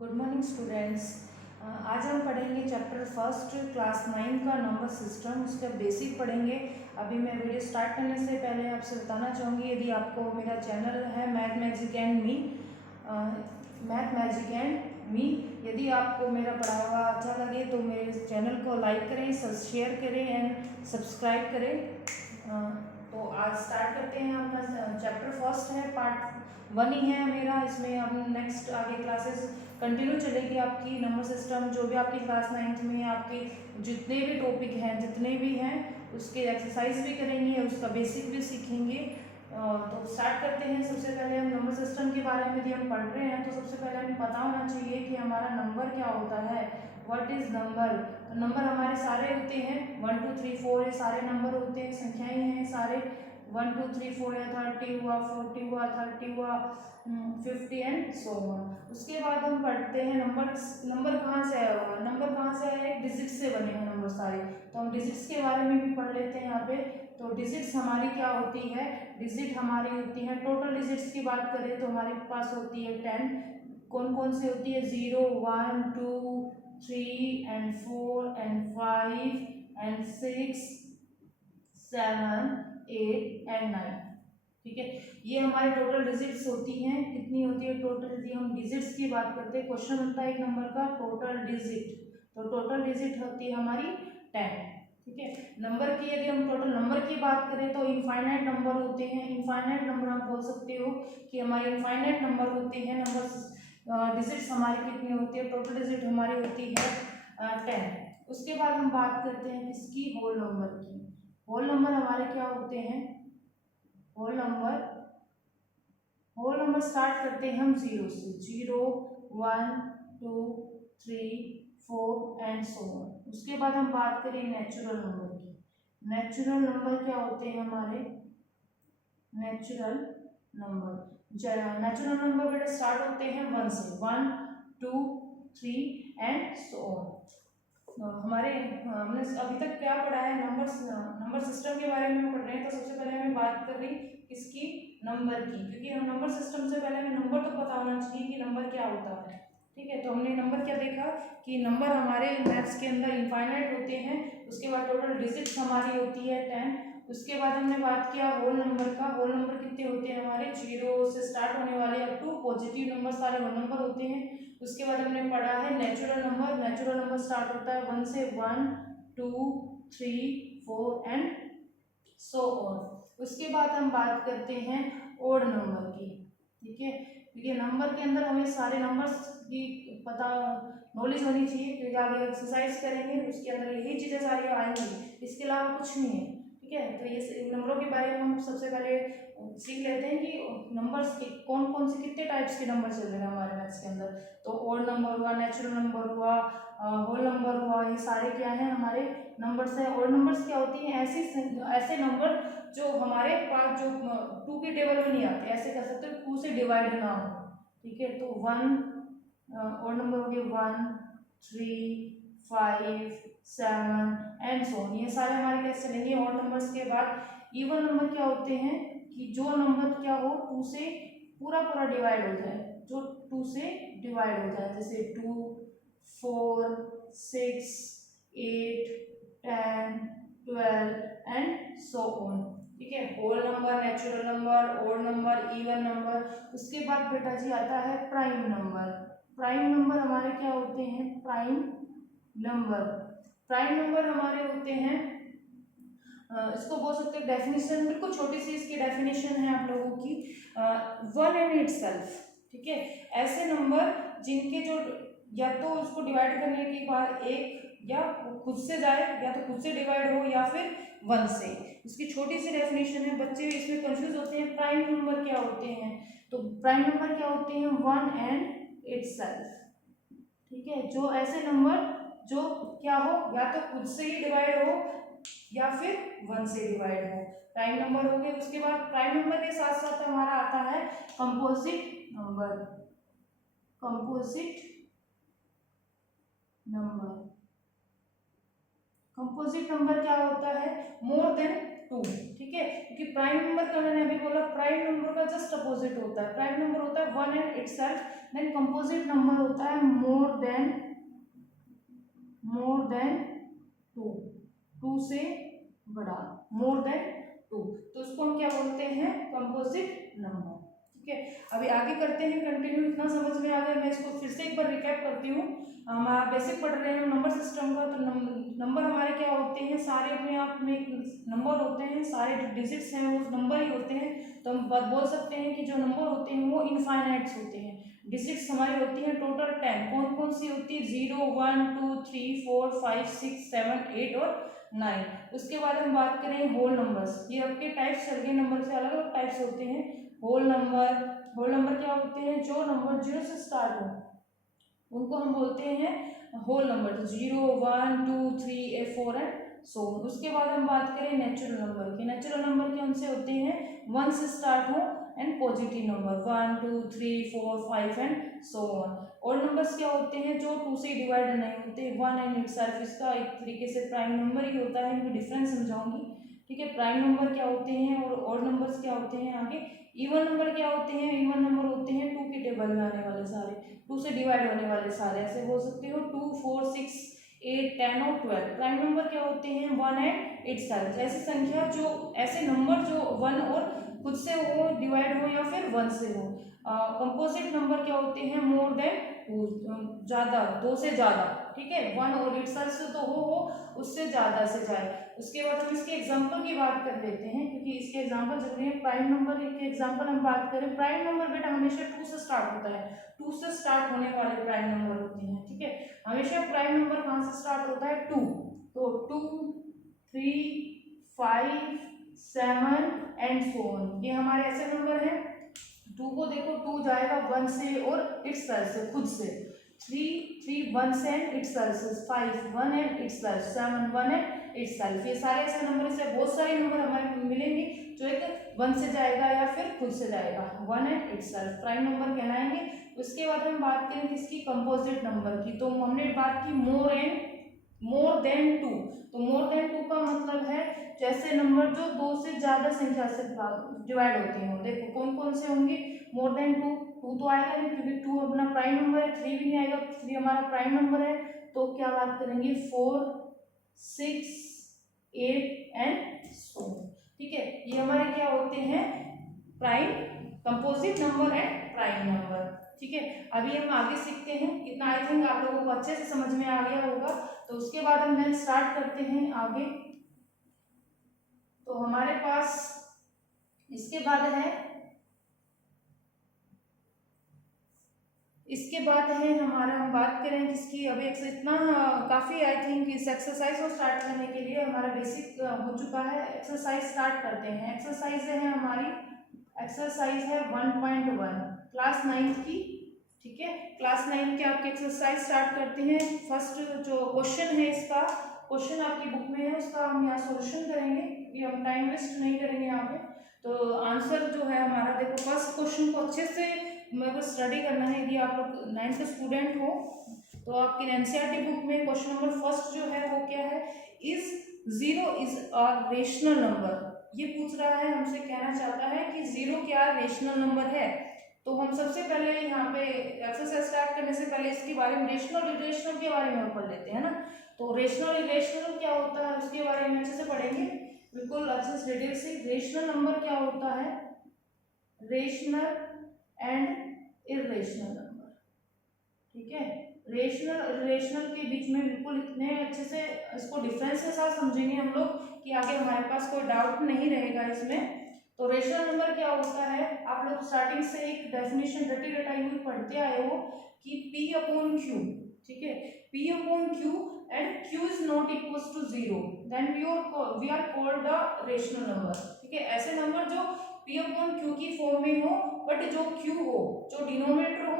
Good morning students. आज हम पढ़ेंगे चैप्टर फर्स्ट क्लास 9 का नंबर सिस्टम, उसका बेसिक पढ़ेंगे। अभी मैं वीडियो स्टार्ट करने से पहले आपसे बताना चाहूँगी, यदि आपको मेरा चैनल है मैथ मैजिक एंड मी, यदि आपको मेरा पढ़ा हुआ अच्छा लगे तो मेरे चैनल को लाइक करें, शेयर करें एंड सब्सक्राइब करें। तो आज स्टार्ट करते हैं। अपना चैप्टर फर्स्ट है, पार्ट 1 ही है मेरा। इसमें हम नेक्स्ट आगे क्लासेस कंटिन्यू चलेगी आपकी। नंबर सिस्टम जो भी आपकी क्लास 9th में आपके जितने भी टॉपिक हैं, जितने भी हैं, उसके एक्सरसाइज भी करेंगे, उसका बेसिक भी सीखेंगे। तो स्टार्ट करते हैं। सबसे पहले हम नंबर सिस्टम के बारे में यदि हम पढ़ रहे हैं तो सबसे पहले हमें पता होना चाहिए कि हमारा नंबर क्या होता है। What is number? तो नंबर हमारे सारे होते हैं 1 2 3 4, ये सारे नंबर होते हैं, संख्याएं हैं सारे 1 2 3 4 या 30 हुआ, 40 हुआ, 30 हुआ, 50 एंड सो ऑन। उसके बाद हम पढ़ते हैं नंबर कहाँ से आया हुआ। नंबर कहाँ से आया है? डिजिट से बने हैं नंबर सारे। तो हम डिजिट्स के बारे में भी पढ़ लेते हैं यहाँ पे। तो डिजिट्स हमारी क्या होती है? डिजिट हमारी होती है, टोटल डिजिट्स की बात करें तो हमारे पास होती है 10। कौन कौन सी होती है? 0 1 2 3 एंड 4 एंड 5 एंड 6 7 8 एंड 9। ठीक है, ये हमारे टोटल डिजिट्स होती हैं। कितनी होती है टोटल? यदि हम डिजिट्स की बात करते हैं, क्वेश्चन होता है एक नंबर का टोटल डिजिट, तो टोटल डिजिट होती है हमारी 10। ठीक है, नंबर की यदि हम टोटल नंबर की बात करें तो इनफाइनाइट नंबर होते हैं। इनफाइनाइट नंबर आप बोल सकते हो कि हमारे इनफाइनाइट नंबर होते हैं। नंबर डिजिट्स हमारी कितनी होती है? टोटल डिजिट हमारी होती है 10। उसके बाद हम बात करते हैं किसकी? होल नंबर की। होल नंबर हमारे क्या होते हैं? होल नंबर स्टार्ट करते हैं हम 0 से। 0 1 2 3 4 एंड सो ऑन। उसके बाद हम बात करें नेचुरल नंबर की। नेचुरल नंबर क्या होते हैं हमारे? नेचुरल नंबर बेटा स्टार्ट होते हैं 1 से। 1 2 3 एंड सो ऑन। हमने अभी तक क्या पढ़ा है? नंबर सिस्टम के बारे में पढ़ रहे हैं। तो सबसे पहले हमें बात कर रही किसकी? नंबर की, क्योंकि हम नंबर सिस्टम से पहले हमें नंबर तो पता होना चाहिए कि नंबर क्या होता है। ठीक है, तो हमने नंबर क्या देखा कि नंबर हमारे मैथ्स के अंदर इनफाइनाइट होते हैं। उसके बाद टोटल डिजिट्स हमारी होती है 10। उसके बाद हमने बात किया होल नंबर का। होल नंबर कितने होते हैं हमारे? 0 से स्टार्ट होने वाले अप टू पॉजिटिव नंबर सारे होल नंबर होते हैं। उसके बाद हमने पढ़ा है natural number. Natural number start होता है 1 से। 1 2 3 4 एंड सो ऑन। उसके बाद हम बात करते हैं ओड नंबर की। ठीक है, क्योंकि नंबर के अंदर हमें सारे नंबर्स की पता नॉलेज होनी चाहिए, क्योंकि आगे एक्सरसाइज करेंगे उसके अंदर यही चीज़ें सारी आएंगी, इसके अलावा कुछ नहीं है। ठीक है, तो ये नंबरों के बारे में हम सबसे पहले सीख लेते हैं कि नंबर्स के कौन कौन से कितने टाइप्स के नंबर चल रहे हैं हमारे मैथ्स के अंदर। तो ओड नंबर हुआ, नेचुरल नंबर हुआ, होल नंबर हुआ, ये सारे क्या है? हमारे नंबर्स है। और नंबर्स क्या होती हैं? ऐसे नंबर जो हमारे पास जो 2 की टेबल में नहीं आते, ऐसे कर सकते हो 2 से डिवाइड ना हो। ठीक है, तो 1 और नंबर हो गए 1 3 5 7 एंड सो ऑन। ये सारे हमारे कैसे चलेंगे? और नंबर्स के बाद इवन नंबर क्या होते हैं कि जो नंबर क्या हो 2 से पूरा पूरा डिवाइड हो जाए, जो 2 से डिवाइड हो जाए, जैसे 2 4 6 8 10 12 एंड सो ऑन। ठीक है, whole number, natural number, odd number, even number. उसके बाद बेटा जी आता है प्राइम नंबर। प्राइम नंबर हमारे क्या होते हैं? प्राइम नंबर हमारे होते हैं, इसको बोल सकते हैं डेफिनेशन, बिल्कुल छोटी सी इसकी डेफिनेशन है आप लोगों की, 1 इन इटसेल्फ। ठीक है, ऐसे नंबर जिनके जो या तो उसको डिवाइड करने के बाद एक या खुद से जाए, या तो खुद से डिवाइड हो, या फिर 1 से। इसकी छोटी सी डेफिनेशन है, बच्चे इसमें कंफ्यूज होते हैं। प्राइम नंबर क्या होते हैं? तो प्राइम नंबर क्या होते हैं? 1 एंड इटसेल्फ। ठीक है, जो ऐसे नंबर जो क्या हो, या तो खुद से ही डिवाइड हो या फिर 1 से डिवाइड हो, प्राइम नंबर हो गए। उसके बाद प्राइम नंबर के साथ साथ हमारा आता है कंपोजिट नंबर। कंपोजिट नंबर क्या होता है? मोर देन 2, ठीक है, क्योंकि प्राइम नंबर का मैंने अभी बोला प्राइम नंबर का जस्ट अपोजिट होता है, प्राइम नंबर होता है 1 and itself, then composite number होता है मोर देन 2, 2 से बड़ा, मोर देन 2, तो उसको हम क्या बोलते हैं, कंपोजिट नंबर, ठीक है। अभी आगे करते हैं कंटिन्यू, इतना समझ में आ गया, मैं इसको फिर से एक बार रिकैप करती हूँ। हम बेसिक पढ़ रहे हैं नंबर सिस्टम का, तो नंबर हमारे क्या होते हैं, सारे अपने आप में नंबर होते हैं, सारे जो डिजिट्स हैं वो नंबर ही होते हैं, तो हम बोल सकते हैं कि जो नंबर होते हैं वो इनफाइनाइट्स होते हैं। डिजिट्स हमारी होती है टोटल 10, कौन कौन सी होती है, 0 1 2 3 4 5 6 7 8 और 9। उसके बाद हम बात करें होल नंबर्स, ये आपके टाइप्स चल गए, नंबर से अलग अलग टाइप्स होते हैं। होल नंबर क्या होते हैं, जो नंबर 0 से स्टार्ट हो उनको हम बोलते हैं होल नंबर, 0 1 2 3 4 एंड सो। उसके बाद हम बात करें नेचुरल नंबर की, नेचुरल नंबर कौन से होते हैं, 1 से स्टार्ट हो and positive number 1 2 3 4 5 and so on. और नंबर्स क्या होते हैं, जो 2 से डिवाइड नहीं होते, 1 एंड इटसेल्फ इसका एक तरीके से प्राइम नंबर ही होता है, इनका डिफरेंस समझाऊंगी, ठीक है। प्राइम नंबर क्या होते हैं और नंबर्स क्या होते हैं आगे। इवन नंबर क्या होते हैं, इवन नंबर होते हैं 2 के टेबल में आने वाले सारे, 2 से डिवाइड होने वाले सारे, ऐसे बोल सकते हो 2 4 6 8 10 और 12। प्राइम नंबर क्या होते हैं, 1 एंड इटसेल्फ, ऐसी संख्या जो ऐसे नंबर जो 1 और खुद से हो, डिवाइड हो या फिर 1 से हो। कंपोजिट नंबर क्या होते हैं, मोर देन 2, ज्यादा, 2 से ज्यादा, ठीक है, 1 और इटसेल्फ से तो हो उससे ज्यादा से जाए। उसके बाद हम इसके एग्जांपल की बात कर लेते हैं, क्योंकि इसके एग्जांपल जरूरी है। प्राइम नंबर के एग्जांपल हम बात करें, प्राइम नंबर बेटा हमेशा 2 से स्टार्ट होता है, 2 से स्टार्ट होने वाले प्राइम नंबर होते हैं, ठीक है। हमेशा प्राइम नंबर कहाँ से स्टार्ट होता है, 2, तो 2 3 5 7 एंड सो ऑन, ये हमारे ऐसे नंबर हैं। 2 को देखो, 2 जाएगा 1 से और इटसेल्फ से, खुद से, 3 1 से एंड इटसेल्फ से, 5 1 एंड इटसेल्फ, 7 1 एंड इटसेल्फ, ये सारे ऐसे नंबर से बहुत सारे नंबर हमारे मिलेंगे जो एक 1 से जाएगा या फिर खुद से जाएगा, 1 एंड इटसेल्फ प्राइम नंबर कहलाएंगे। उसके बाद हम बात करें किसकी, कंपोजिट नंबर की, तो हमने बात की मोर देन 2, तो मोर देन 2 का मतलब है जैसे नंबर जो 2 से ज्यादा संख्या से डिवाइड होते हैं। देखो कौन कौन से होंगे, मोर देन 2, 2 तो आएगा नहीं क्योंकि 2 अपना प्राइम नंबर है, 3 भी नहीं आएगा, 3 हमारा प्राइम नंबर है, तो क्या बात करेंगे 4 6 8 एंड सो, ठीक है। ये हमारे क्या होते हैं, prime composite number and prime number, ठीक है। अभी हम आगे सीखते हैं, इतना आई थिंक आप लोगों को अच्छे से समझ में आ गया होगा। तो उसके बाद हम देन स्टार्ट करते हैं आगे। तो हमारे पास इसके बाद है हमारा, हम बात करें किसकी, अभी इतना काफ़ी आई थिंक इस एक्सरसाइज को स्टार्ट करने के लिए हमारा बेसिक हो चुका है। एक्सरसाइज स्टार्ट करते हैं। एक्सरसाइज है हमारी, एक्सरसाइज है 1.1 क्लास 9 की, ठीक है। क्लास 9 के आपके एक्सरसाइज स्टार्ट करते हैं। फर्स्ट जो क्वेश्चन है, इसका क्वेश्चन आपकी बुक में है, उसका हम यहाँ सॉल्यूशन करेंगे क्योंकि हम टाइम वेस्ट नहीं करेंगे यहाँ पे। तो आंसर जो है हमारा, देखो फर्स्ट क्वेश्चन को अच्छे से मेरे को स्टडी करना है। यदि आप लोग 9th के स्टूडेंट हो तो आपके एनसीईआरटी बुक में क्वेश्चन नंबर फर्स्ट जो है वो क्या है, is 0 is a rational number, ये पूछ रहा है हमसे, कहना चाहता है कि 0 क्या रेशनल नंबर है। तो हम सबसे पहले यहाँ पे एक्सरसाइज स्टार्ट करने से पहले इसके बारे में, रेशनल इरेशनल के बारे में पढ़ लेते हैं ना। तो रेशनल इरेशनल क्या होता है उसके बारे में अच्छे से पढ़ेंगे, बिल्कुल अच्छे से डिटेल से। रेशनल नंबर क्या होता है, रेशनल एंड इरेशनल नंबर, ठीक है। रेशनल इरेशनल के बीच में बिल्कुल इतने अच्छे से इसको डिफरेंस के साथ समझेंगे हम लोग कि आगे हमारे पास कोई डाउट नहीं रहेगा इसमें। तो रेशनल नंबर क्या होता है, आप लोग स्टार्टिंग से एक डेफिनेशन रटी रटाई हुई पढ़ते आए हो कि P अपॉन Q, ठीक है, P upon Q and Q is not equal to 0, then we are called the rational number, ठीक है। ऐसे नंबर जो P अपॉन Q की फॉर्म में हो, बट जो Q हो, जो डिनोमिनेटर हो,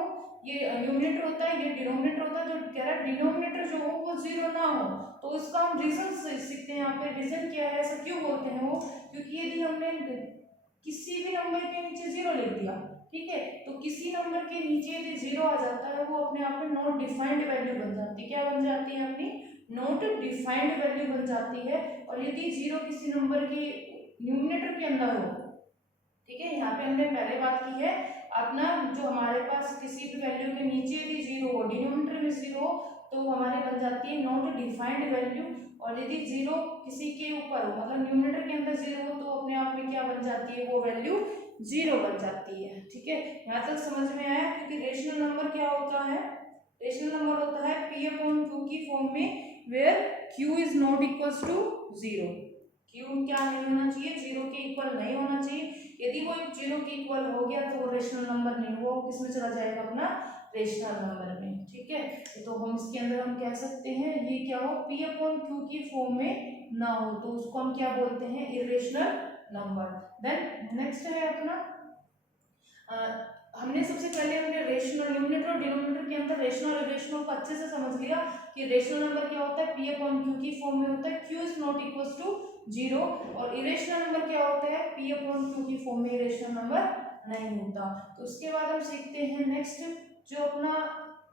ये न्यूमिनेटर होता है, ये डिनोमिनेटर होता है, जो कह रहा है डिनोमिनेटर जो हो वो 0 ना हो। तो इसका हम रीजन सीखते हैं यहाँ पे। रीजन क्या है, ऐसा क्यों बोलते हैं वो, क्योंकि यदि हमने किसी भी नंबर के नीचे 0 लिख दिया, ठीक है, तो किसी नंबर के नीचे यदि 0 आ जाता है वो अपने आप में नॉट डिफाइंड वैल्यू बन जाती है। क्या बन जाती है, अपनी नॉट डिफाइंड वैल्यू बन जाती है। और यदि 0 किसी नंबर की न्यूमरेटर के अंदर हो। ठीक है, यहाँ पे हमने पहले बात की है अपना जो हमारे पास किसी भी वैल्यू के नीचे यदि जीरो हो, डिनोमिनेटर में जीरो हो, तो हमारे बन जाती है नॉट डिफाइंड वैल्यू। और यदि जीरो किसी के ऊपर हो, मतलब न्यूमरेटर के अंदर जीरो हो, तो अपने आप में क्या बन जाती है, वो वैल्यू जीरो बन जाती है। ठीक है, यहाँ तक समझ में आया। क्योंकि रेशनल नंबर क्या होता है, रेशनल नंबर होता है पी अपॉन क्यू की फॉर्म में, where Q is not equal to zero. Q क्या नहीं होना चाहिए, जीरो के इक्वल नहीं होना चाहिए। यदि वो जीरो के इक्वल हो गया तो वो रेशनल नंबर नहीं हुआ, वो किसमें चला जाएगा, अपना रेशनल नंबर में। ठीक है, तो हम इसके अंदर हम कह सकते हैं ये क्या हो, पी अपॉन क्यू की फॉर्म में ना हो, तो उसको हम क्या बोलते हैं, इरेशनल नंबर। देन नेक्स्ट है अपना हमने सबसे पहले हमने रेशनल, न्यूमरेटर और डिनोमिनेटर के अंदर रेशनल और इरेशनल को अच्छे से समझ लिया कि रेशनल नंबर क्या होता है, पी अपॉन क्यू की फॉर्म में होता है, Q is not equal to zero. और इरेशनल नंबर क्या होता है, पी अपॉन क्यू की फॉर्म में इरेशनल नंबर नहीं होता। तो उसके बाद हम सीखते हैं नेक्स्ट, जो अपना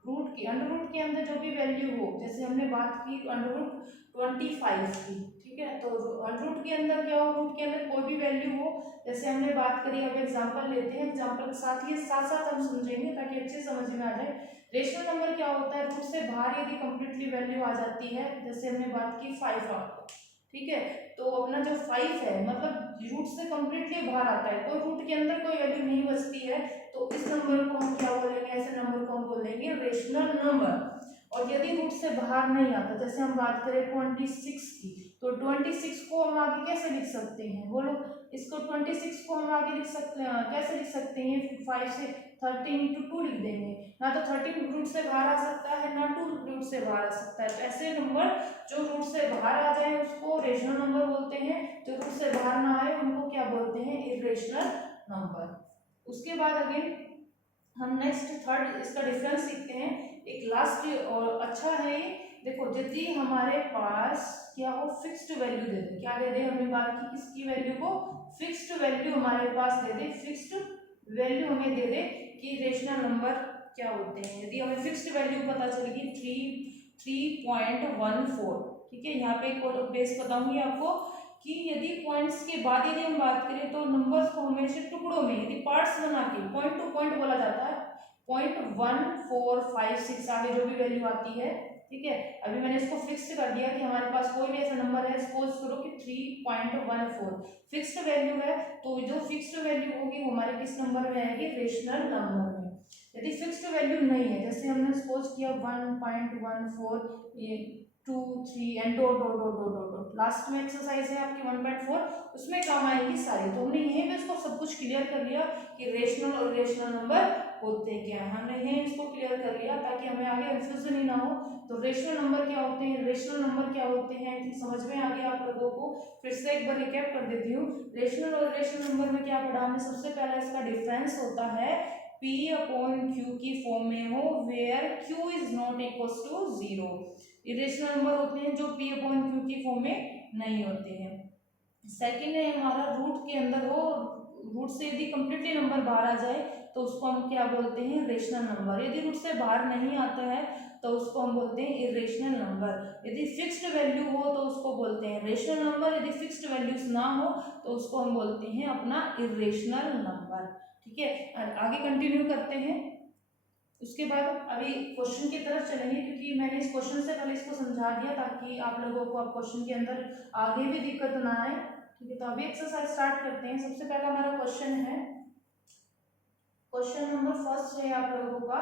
रूट की, अंडर रूट के अंदर जो भी वैल्यू हो, जैसे हमने बात की अंडर रूट 25 की। ठीक है, तो अंडर रूट के अंदर क्या हो, रूट के अंदर कोई भी वैल्यू हो, जैसे हमने बात करी। अब एग्जांपल लेते हैं, एग्जांपल के साथ ही साथ साथ हम समझेंगे ताकि अच्छे समझ में आ जाए। रेशनल नंबर क्या होता है, रूट से बाहर यदि कंप्लीटली वैल्यू आ जाती है, जैसे हमने बात की 5 आपको। ठीक है, तो अपना जो 5 है, मतलब रूट से कंप्लीटली बाहर आता है, कोई रूट के अंदर कोई वैल्यू नहीं बचती है, तो इस नंबर को हम क्या बोलेंगे, ऐसे नंबर को हम बोलेंगे रेशनल नंबर। और यदि रूट से बाहर नहीं आता, जैसे हम बात करें 26 की, तो 26 को हम आगे कैसे लिख सकते हैं, बोलो। इसको 26 को हम आगे लिख सकते हैं, कैसे लिख सकते हैं, 5 से 13 इंटू 2 लिख देंगे। ना तो 13 रूट से बाहर आ सकता है, ना 2 रूट से बाहर आ सकता है। तो ऐसे नंबर जो रूट से बाहर आ जाए उसको रेशनल नंबर बोलते हैं, जो रूट से बाहर ना आए उनको क्या बोलते हैं, इरेशनल नंबर। उसके बाद अगेन हम नेक्स्ट थर्ड इसका डिफरेंस सीखते हैं। एक लास्ट और अच्छा है ये, देखो यदि हमारे पास क्या हो, फिक्स्ड वैल्यू दे दे, क्या दे दे, हमने बात की किसकी वैल्यू को, फिक्स्ड वैल्यू हमारे पास दे दे, फिक्स्ड वैल्यू हमें दे दे कि रेशनल नंबर क्या होते हैं। यदि हमें फिक्स्ड वैल्यू पता चलेगी 3.14, ठीक है, यहाँ पे एक बेस बताऊंगी आपको कि यदि पॉइंट्स के बाद यदि हम बात करें तो नंबर्स को हमेशा टुकड़ों में यदि पार्ट्स बना के पॉइंट टू पॉइंट बोला जाता है, 0.1456 आगे जो भी वैल्यू आती है। ठीक है, अभी मैंने इसको फिक्स कर दिया कि हमारे पास कोई भी ऐसा नंबर है, सपोज करो कि 3.14 फिक्स्ड वैल्यू है, तो जो फिक्स्ड वैल्यू होगी वो हमारे किस नंबर में आएगी, रेशनल नंबर में। यदि फिक्स्ड वैल्यू नहीं है, जैसे हमने सपोज किया 1.14, ये 2 3 and dot dot dot dot dot, last में एक्सरसाइज है आपकी 1.4, उसमें काम आएंगी सारी। तो हमने यहीं पे इसको सब कुछ क्लियर कर लिया कि रेशनल और इरेशनल नंबर होते क्या है, हमने यहीं इसको क्लियर कर लिया ताकि हमें आगे कंफ्यूजन ही ना हो। तो रेशनल नंबर क्या होते हैं, रेशनल नंबर क्या होते हैं, आई थिंक समझ में आ गया आप लोगों को। फिर से एक बार रिकैप कर देती हूँ। रेशनल और इरेशनल नंबर में क्या पढ़ा हमने, सबसे पहला इसका डिफरेंस होता है P अपॉन Q की फॉर्म में हो, where Q is not equal to zero. Irrational number होते हैं जो P अपॉन Q की फॉर्म में नहीं होते हैं। सेकंड है हमारा रूट के अंदर हो, रूट से यदि कंप्लीटली नंबर बाहर आ जाए तो उसको हम क्या बोलते हैं, रेशनल नंबर। यदि रूट से बाहर नहीं आता है तो उसको हम बोलते हैं इरेशनल नंबर। यदि फिक्स्ड वैल्यू हो तो उसको बोलते हैं रेशनल नंबर, यदि फिक्स्ड वैल्यूज ना हो तो उसको हम बोलते हैं अपना इरेशनल नंबर। ठीक है, आगे कंटिन्यू करते हैं। उसके बाद अभी क्वेश्चन की तरफ चलेंगे, क्योंकि मैंने इस क्वेश्चन से पहले इसको समझा दिया ताकि आप लोगों को अब क्वेश्चन के अंदर आगे भी दिक्कत ना आए। ठीक है, तो अभी एक्सरसाइज स्टार्ट करते हैं। सबसे पहला हमारा क्वेश्चन है, क्वेश्चन नंबर फर्स्ट है आप लोगों का।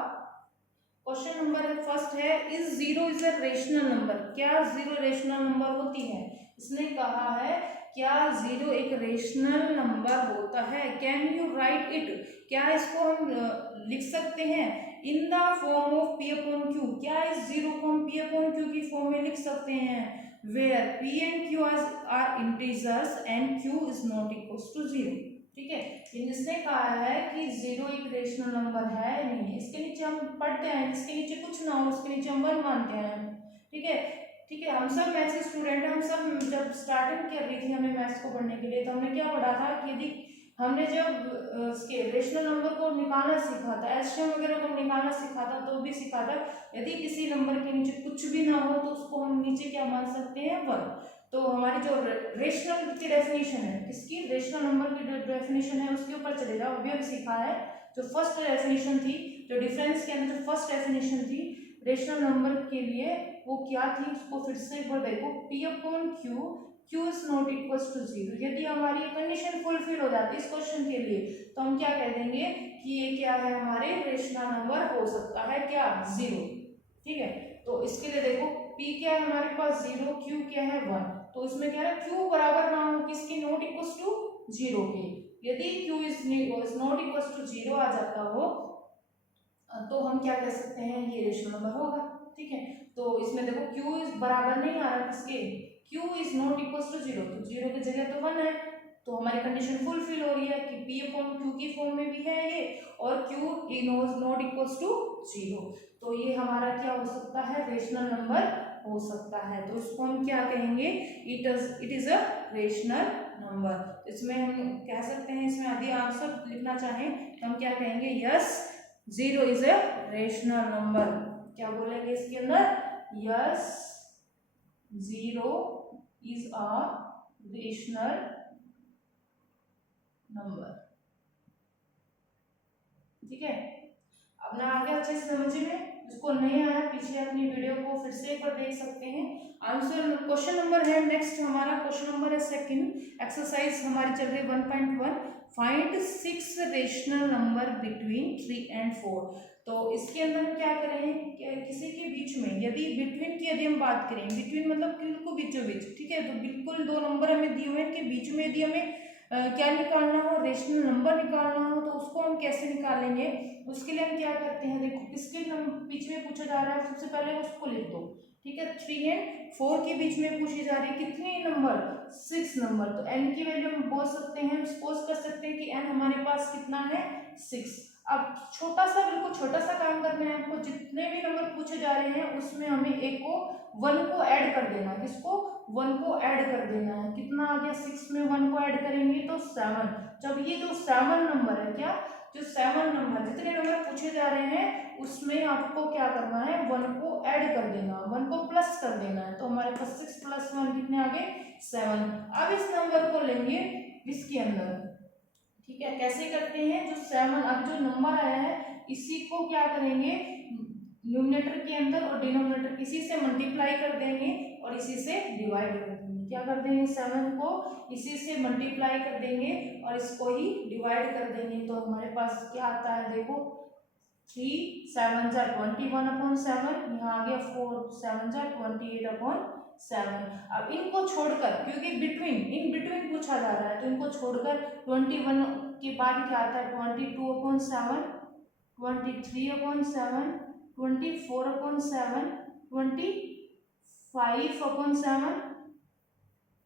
क्वेश्चन नंबर फर्स्ट है, is zero is a rational number. क्या जीरो रेशनल नंबर होती है, इसने कहा है क्या जीरो एक रेशनल नंबर होता है। कैन यू राइट इट, क्या इसको हम लिख सकते हैं in the form of P upon Q. क्या इस जीरो को हम पी अपॉन क्यू की फॉर्म में लिख सकते हैं, where P and Q are integers and Q is not equal to zero. ठीक है, इसने कहा है कि जीरो एक रेशनल नंबर है नहीं है। इसके नीचे हम पढ़ते हैं, इसके नीचे कुछ ना हो उसके नीचे हम वन मानते हैं। ठीक है, ठीक है, हम सब मैथ्स के स्टूडेंट हैं, हम सब जब स्टार्टिंग कर रही थी हमें मैथ्स को पढ़ने के लिए, तो हमने क्या पढ़ा था कि यदि हमने जब उसके रेशनल नंबर को निकालना सीखा था, एलसीएम वगैरह को निकालना सीखा था, तो भी सीखा था यदि किसी नंबर के नीचे कुछ भी ना हो तो उसको हम नीचे क्या मान सकते हैं, वन। तो हमारी जो रेशनल की डेफिनेशन है, किसकी, रेशनल नंबर की जो डेफिनेशन है उसके ऊपर चलेगा। अभी हम सीखा है जो फर्स्ट डेफिनेशन थी, जो डिफरेंस के अंदर जो फर्स्ट डेफिनेशन थी रेशनल नंबर के लिए, वो क्या थी, उसको फिर से एक बार देखो। P upon Q, Q is not equal to 0। यदि हमारी कंडीशन फुलफिल हो जाती है इस क्वेश्चन के लिए, तो हम क्या कह देंगे कि ये क्या है, हमारे रेशनल नंबर हो सकता है क्या, 0। ठीक है, तो इसके लिए देखो P क्या है हमारे पास 0, Q क्या है 1। तो इसमें क्या है, Q बराबर ना हो किसके, नॉट इक्वल टू 0 के। यदि Q is not equal to 0 आ जाता हो तो हम क्या कह सकते हैं, ये रेशनल नंबर होगा। ठीक है, तो इसमें देखो Q इज बराबर नहीं आ रहा किसके, Q is not equal to 0, तो 0 की जगह तो 1 है, तो हमारी कंडीशन फुलफिल हो रही है कि P अपॉन Q की फॉर्म में भी है ये, और Q is not equal to 0। तो ये हमारा क्या हो सकता है, रेशनल नंबर हो सकता है। तो इसको हम क्या कहेंगे, it is a rational number. इसमें हम कह सकते हैं, इसमें यदि आंसर लिखना चाहें तो हम क्या कहेंगे, yes 0 is a rational number. क्या बोलेंगे इसके अंदर, yes 0 is a rational number. ठीक है, अब ना आगे अच्छे से समझ में, जिसको नहीं आया पीछे अपनी वीडियो को फिर से एक बार देख सकते हैं। आंसर क्वेश्चन नंबर है नेक्स्ट, हमारा क्वेश्चन नंबर है सेकंड। एक्सरसाइज हमारी चल रही है 1.1, find 6 rational number between 3 and 4। तो इसके अंदर हम क्या करें, किसी के बीच में, यदि बिटवीन की यदि हम बात करें, बिटवीन मतलब बिल्कुल बीचों बीच। ठीक है, तो बिल्कुल दो नंबर हमें दिए हुए हैं, के बीच में यदि हमें क्या निकालना हो, रेशनल नंबर निकालना हो, तो उसको हम कैसे निकालेंगे। उसके लिए हम क्या करते हैं, देखो किसके बीच में पूछा जा रहा है, सबसे पहले उसको लिख दो। ठीक है, 3 and 4 के बीच में पूछी जा रही है कितने नंबर, 6 नंबर। तो n की वैल्यू हम बोल सकते हैं, सपोज कर सकते हैं कि n हमारे पास कितना है, 6। अब छोटा सा, बिल्कुल छोटा सा काम करना है आपको, जितने भी नंबर पूछे जा रहे हैं उसमें हमें एक को 1 को ऐड कर देना है। किसको, 1 को ऐड कर देना है। कितना आ गया, 6 में 1 को ऐड करेंगे तो 7। जब ये जो 7 नंबर है, क्या, जो 7 नंबर, जितने नंबर पूछे जा रहे हैं उसमें आपको क्या करना है, 1 को ऐड कर देना, 1 को प्लस कर देना है। तो हमारे पास 6 + 1 कितने आ गए, 7। अब इस नंबर को लेंगे इसके अंदर। ठीक है, कैसे करते हैं, जो 7, अब जो नंबर आया है इसी को क्या करेंगे, न्यूमरेटर के अंदर और डिनोमिनेटर इसी से मल्टीप्लाई कर देंगे और इसी से डिवाइड कर देंगे। क्या कर देंगे, 7 को इसी से मल्टीप्लाई कर देंगे और इसको ही डिवाइड कर देंगे। तो हमारे पास क्या आता है, देखो 3 7 जा 21/7, यहाँ आ गया 4 7 जा 28/7। अब इनको छोड़कर, क्योंकि इन बिटवीन पूछा जा रहा है, तो इनको छोड़कर 21 के बाद क्या आता है, 22/7, 23/7, 24/7, 25/7,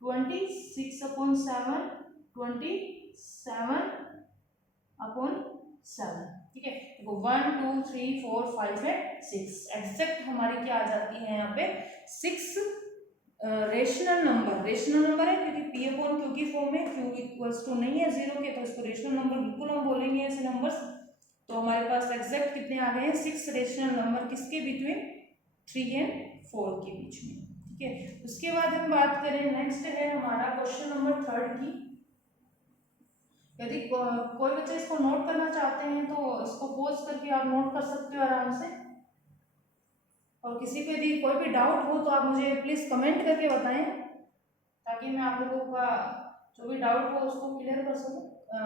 26/7, 27/7। ठीक है, देखो 1 2 3 4 5 एंड 6 एग्जैक्ट हमारी क्या आ जाती है यहाँ पे 6 रेशनल नंबर। रेशनल नंबर है क्योंकि P अपॉन Q की फॉर्म में, Q इक्वल्स टू नहीं है 0 के, तो इसको रेशनल नंबर बिल्कुल हम बोलेंगे ऐसे नंबर्स। तो हमारे पास एग्जैक्ट कितने आ गए हैं, 6 रेशनल नंबर, किसके बिटवीन 3 and 4 के बीच में। ठीक है, उसके बाद हम बात करें, नेक्स्ट है हमारा क्वेश्चन नंबर 3 की। यदि कोई बच्चे इसको नोट करना चाहते हैं तो इसको पॉज करके आप नोट कर सकते हो आराम से। और किसी को यदि कोई भी डाउट हो तो आप मुझे प्लीज कमेंट करके बताएं, ताकि मैं आप लोगों का जो भी डाउट हो उसको क्लियर कर सकूं।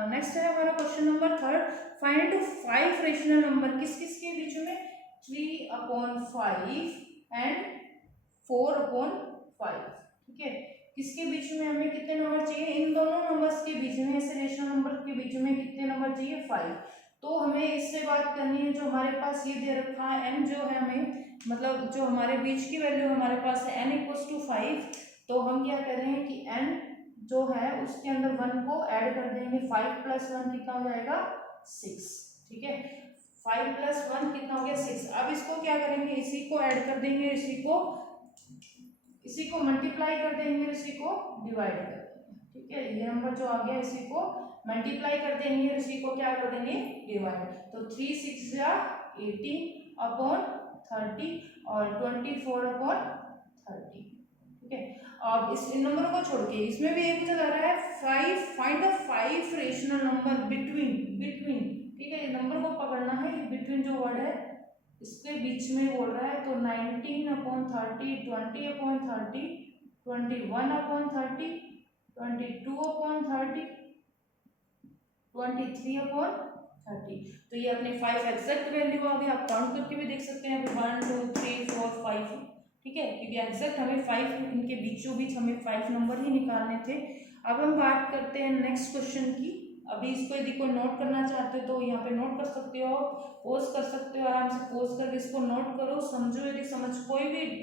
नेक्स्ट है हमारा question number 3, find 5 rational number, किस किस के बीच में, 3/5 एंड 4/5। ठीक है, किसके बीच में हमें कितने नंबर चाहिए, इन दोनों नंबर्स के बीच में, ऐसे रेशनल नंबर के बीच में कितने नंबर चाहिए, 5। तो हमें इससे बात करनी है, जो हमारे पास ये दे रखा है n, जो है हमें मतलब जो हमारे बीच की वैल्यू हमारे पास है n = 5। तो हम क्या कर रहे हैं कि n जो है उसके अंदर 1 को ऐड कर देंगे, 5 + 1 कितना हो जाएगा, 6। ठीक है, 5 + 1 कितना हो गया, 6। अब इसको क्या करेंगे, इसी को ऐड कर देंगे, इसी को मल्टीप्लाई कर देंगे, इसी को डिवाइड कर देंगे। ठीक है, ये नंबर जो आ गया इसी को मल्टीप्लाई कर देंगे, इसी को क्या कर देंगे, डिवाइड। तो 3 6 जा 18/30 और 24/30। ठीक ठीक है। अब इस इन नंबरों को छोड़ के इसमें भी एक पूछा जा रहा है find the 5 rational number between between, ठीक है। नंबर को पकड़ना है, बिटवीन जो वर्ड है इसके बीच में बोल रहा है। तो 19/30, 20/30, 21/30, 22/30, 23/30। तो ये अपने 5 एग्जैक्ट वैल्यू आ गए। आप काउंट करके भी देख सकते हैं 1 2 3 4 5, ठीक है, क्योंकि एग्जैक्ट हमें 5 इनके बीचों बीच हमें 5 नंबर ही निकालने थे। अब हम बात करते हैं नेक्स्ट क्वेश्चन की। अभी इसको यदि कोई नोट करना चाहते हो तो यहाँ पे नोट कर सकते हो, पोज कर सकते हो, आराम से पोज करके इसको नोट करो, समझो। यदि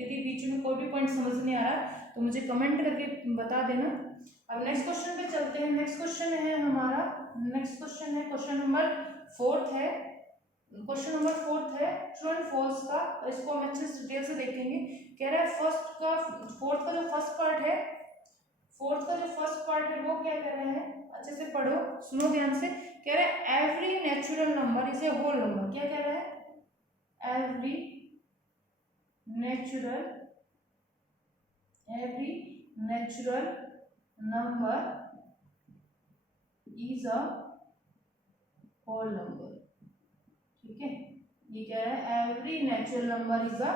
यदि बीच में कोई भी पॉइंट समझ नहीं आ रहा तो मुझे कमेंट करके बता देना। अब नेक्स्ट क्वेश्चन पे चलते हैं। नेक्स्ट क्वेश्चन है हमारा, नेक्स्ट क्वेश्चन है क्वेश्चन नंबर 4 है। क्वेश्चन नंबर 4 है ट्रू एंड फॉल्स का। इसको हम अच्छे से डिटेल से देखेंगे। कह रहा है फोर्थ का जो फर्स्ट पार्ट है, फोर्थ का जो फर्स्ट पार्ट है वो क्या कह रहा है, अच्छे से पढ़ो, सुनो ध्यान से। कह रहा है every natural number is a whole number. क्या कह रहा है, every natural number is a whole number, ठीक है। ये कह रहा है every natural number is a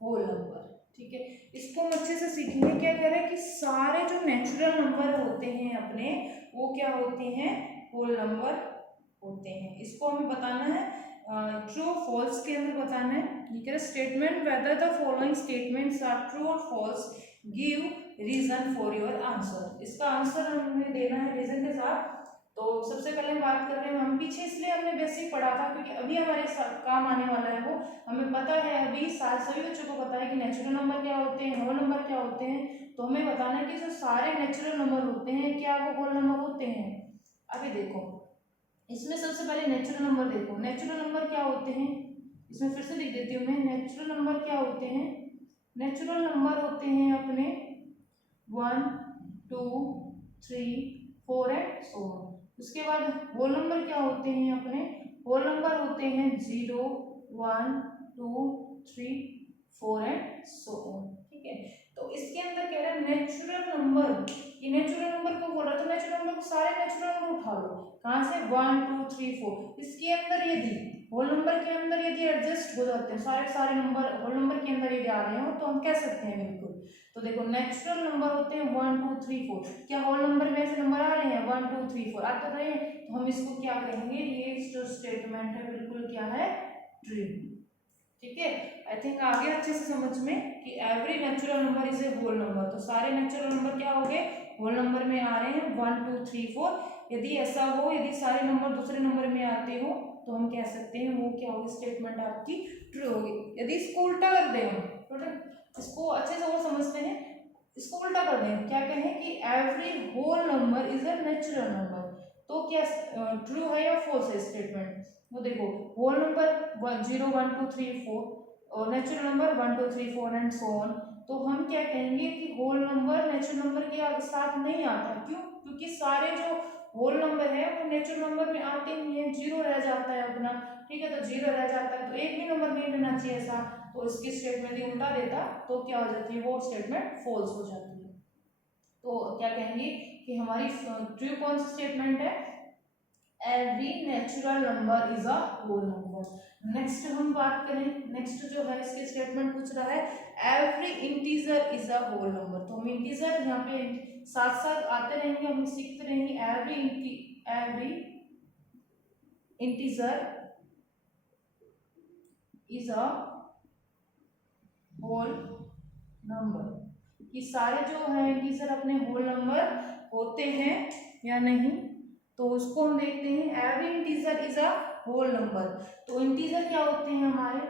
whole number, ठीक है। इसको हम अच्छे से सीखेंगे। क्या कह रहा है कि सारे जो नेचुरल नंबर होते हैं अपने, वो क्या होते हैं, होल नंबर होते हैं। इसको हमें बताना है ट्रू फॉल्स के अंदर बताना है। ये कह रहा है statement whether the following statements are true और false, give reason for your answer. इसका आंसर हमें देना है रीजन के साथ। तो सबसे पहले हम बात कर रहे हैं, हम पीछे इसलिए हमने बेसिक पढ़ा था क्योंकि अभी हमारे काम आने वाला है वो। हमें पता है अभी सभी बच्चों को पता है कि नेचुरल नंबर क्या होते हैं, होल नंबर क्या होते हैं। तो हमें बताना है कि जो सारे नेचुरल नंबर होते हैं क्या वो होल नंबर होते हैं। अभी देखो इसमें सबसे पहले नेचुरल नंबर देखो, नेचुरल नंबर क्या होते हैं, इसमें फिर से लिख देती हूँ मैं। नेचुरल नंबर क्या होते हैं, नेचुरल नंबर होते हैं अपने 1 2 3 4 एंड सो ऑन। उसके बाद होल नंबर क्या होते हैं अपने, होल नंबर होते हैं 0 1 2 3 4 एंड सो ऑन, ठीक है। तो इसके अंदर कह रहा है नेचुरल नंबर, ये नेचुरल नंबर को बोल रहा है। तो नेचुरल नंबर को सारे नेचुरल नंबर उठा लो, कहाँ से 1 2 3 4। इसके अंदर यदि होल नंबर के अंदर यदि एडजस्ट हो जाते हैं सारे नंबर होल नंबर के अंदर यदि आ रहे हो तो हम कह सकते हैं बिल्कुल। तो देखो नेचुरल नंबर होते हैं 1 2 3 4। क्या होल नंबर में ऐसे नंबर आ रहे हैं 1 2 3 4 आते रहे हैं, तो हम इसको क्या कहेंगे, ये जो स्टेटमेंट है बिल्कुल क्या है, ट्रू, ठीक है। आई थिंक आ गया अच्छे से समझ में कि every natural number is a whole number. तो सारे नेचुरल नंबर क्या हो गए, होल नंबर में आ रहे हैं 1 2 3 4। यदि ऐसा हो, यदि सारे नंबर दूसरे नंबर में आते हो तो हम कह सकते हैं वो क्या होगी, स्टेटमेंट आपकी ट्रू होगी। यदि इसको उल्टा कर दें हम, इसको अच्छे से और समझते हैं, इसको उल्टा कर दें, क्या कहें कि every whole number is a natural number, तो क्या ट्रू है या फॉल्स है स्टेटमेंट। वो देखो होल नंबर 0 1 2 3 4 और natural number 1 2 3 4 and so on. तो हम क्या कहेंगे कि होल नंबर नेचुरल नंबर के साथ नहीं आता। क्यों, क्योंकि सारे जो होल नंबर है वो नेचुरल नंबर में आते नहीं है, 0 रह जाता है अपना, ठीक है। तो 0 रह जाता है तो एक भी नंबर नहीं रहना चाहिए ऐसा। तो इसकी स्टेटमेंट उल्टा देता तो क्या हो जाती है, वो स्टेटमेंट फॉल्स हो जाती है। तो क्या कहेंगे कि हमारी ट्रू कौन सी स्टेटमेंट है, every natural number is a whole number. Next हम बात करें, नेक्स्ट जो है इसके स्टेटमेंट पूछ रहा है every integer is a whole number. तो हम इंटीजर यहाँ पे साथ साथ आते रहेंगे, हम सीखते रहेंगे। Every integer is a whole number, कि सारे जो है इंटीजर अपने होल नंबर होते हैं या नहीं। तो उसको हम देखते हैं every integer is a whole number. तो इंटीजर क्या होते हैं हमारे,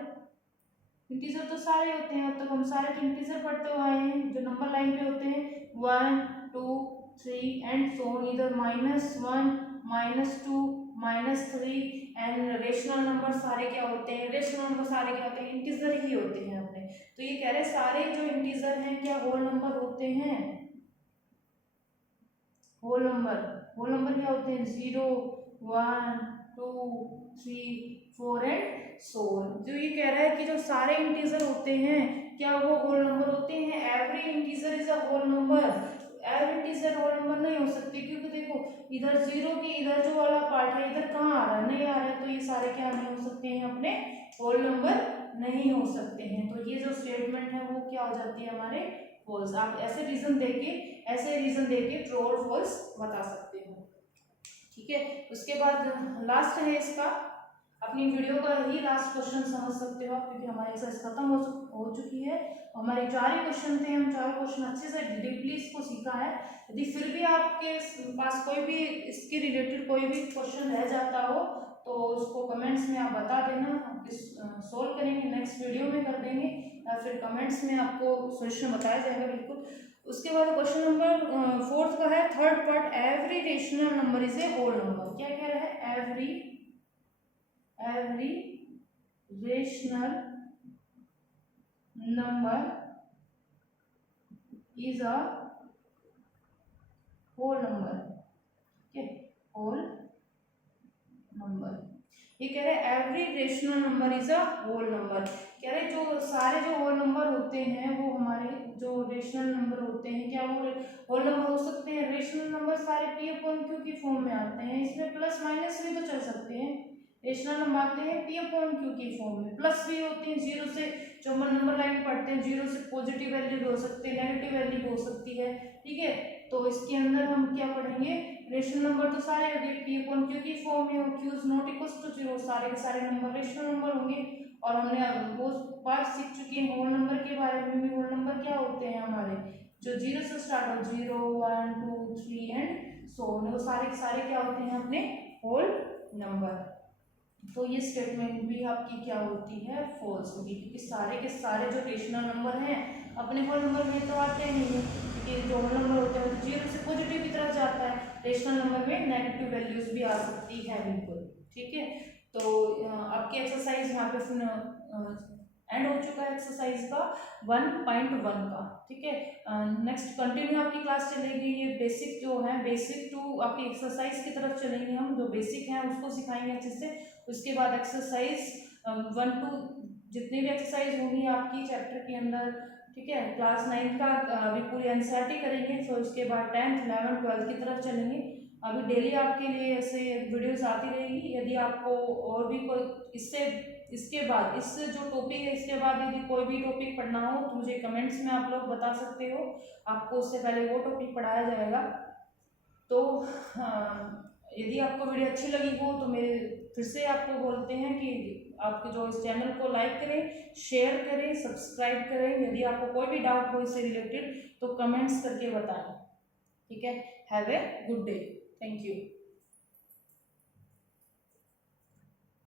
इंटीजर तो सारे होते हैं, अब तक हम सारे इंटीजर पढ़ते हुए आए हैं जो नंबर लाइन पे होते हैं 1 2 3 एंड सो ऑन। इधर -1 -2 -3 एंड रेशनल नंबर सारे क्या होते हैं, रेशनल नंबर सारे क्या होते हैं, इंटीजर ही होते हैं अपने। तो ये कह रहे हैं सारे जो इंटीजर हैं क्या होल नंबर होते हैं, होल नंबर क्या होते हैं 0 1 2 3 4 एंड सो ऑन। जो ये कह रहा है कि जो सारे इंटीजर होते हैं क्या वो होल नंबर होते हैं? Every integer is a whole number? Every integer whole number नहीं हो सकते, क्योंकि देखो इधर जीरो के इधर जो वाला पार्ट है इधर कहाँ आ रहा है? नहीं आ रहा है, तो ये सारे क्या नहीं हो सकते हैं? अपने होल नंबर नहीं हो सकते हैं। तो ये जो स्टेटमेंट है वो क्या हो जाती है? हमारे फॉल्स। आप ऐसे रीजन देके ट्रू और फॉल्स बता सकते हो। ठीक है, उसके बाद लास्ट है इसका, अपनी वीडियो का ही लास्ट क्वेश्चन समझ सकते हो आप, क्योंकि हमारी एक्सरसाइज खत्म हो चुकी है। हमारे 4 ही क्वेश्चन थे, हम 4 क्वेश्चन अच्छे से डीपली इसको सीखा है। यदि फिर भी आपके पास कोई भी इसके रिलेटेड कोई भी क्वेश्चन रह जाता हो तो उसको कमेंट्स में आप बता देना, हम सोल्व करेंगे, नेक्स्ट वीडियो में कर देंगे, या फिर कमेंट्स में आपको सोल्यूशन बताया जाएगा बिल्कुल। उसके बाद क्वेश्चन नंबर 4 का है, third part, every rational number is a whole number. क्या कह रहा है? Every rational number is a whole number। okay, whole number। ये कह रहे हैं every rational number is a whole number. कह रहे जो सारे जो होल नंबर होते हैं वो हमारे जो रेशनल नंबर होते हैं, क्या वो होल नंबर हो सकते हैं? रेशनल नंबर सारे पी अपॉन क्यू की फॉर्म में आते हैं, इसमें प्लस माइनस भी तो चल सकते हैं। रेशनल नंबर आते हैं पी अपॉन क्यू की फॉर्म में, प्लस भी होती है, जीरो से जो हम नंबर लाइन पढ़ते हैं, जीरो से पॉजिटिव वैल्यू भी हो सकती है, नेगेटिव वैल्यू भी हो सकती है। ठीक है, तो इसके अंदर हम क्या पढ़ेंगे? रेशनल नंबर तो सारे होंगे पी अपॉन क्यू की फॉर्म में, Q is not equal to zero, सारे के सारे नंबर रेशनल नंबर होंगे। और हमने वो बात सीख चुके हैं होल नंबर के बारे में भी। होल नंबर क्या होते हैं? हमारे जो जीरो से स्टार्ट हो, 0 1 2 3 एंड सो ऑन, वो सारे के सारे क्या होते हैं? अपने होल नंबर। तो ये स्टेटमेंट भी आपकी क्या होती है? फॉल्स होगी, क्योंकि सारे के सारे जो रेशनल नंबर हैं अपने होल नंबर में तो आते नहीं है, क्योंकि जो होल नंबर होते हैं तो जीरो से पॉजिटिव की तरफ जाता है, रेशनल नंबर में नेगेटिव वैल्यूज भी आ सकती है बिल्कुल। ठीक है, तो आपकी एक्सरसाइज यहाँ पे एंड हो चुका है एक्सरसाइज का 1.1 का। ठीक है, नेक्स्ट कंटिन्यू आपकी क्लास चलेगी, ये बेसिक जो है, बेसिक टू आपकी एक्सरसाइज की तरफ चलेंगे हम, जो बेसिक है उसको सिखाएंगे अच्छे से। उसके बाद एक्सरसाइज 1 2 जितनी भी एक्सरसाइज होंगी आपकी चैप्टर के अंदर, ठीक है, क्लास 9 का अभी पूरी एनसीईआरटी करेंगे, फिर उसके बाद 10th 11th 12th की तरफ चलेंगे। अभी डेली आपके लिए ऐसे वीडियोस आती रहेगी। यदि आपको और भी कोई इसके बाद इस जो टॉपिक है इसके बाद यदि कोई भी टॉपिक पढ़ना हो तो मुझे कमेंट्स में आप लोग बता सकते हो, आपको उससे पहले वो टॉपिक पढ़ाया जाएगा। तो यदि आपको वीडियो अच्छी लगी हो तो मेरे फिर से आपको बोलते हैं कि आपके जो इस चैनल को लाइक करें, शेयर करें, सब्सक्राइब करें। यदि आपको कोई भी डाउट हो इससे रिलेटेड तो कमेंट्स करके बताएं। ठीक है, have a good day, thank you.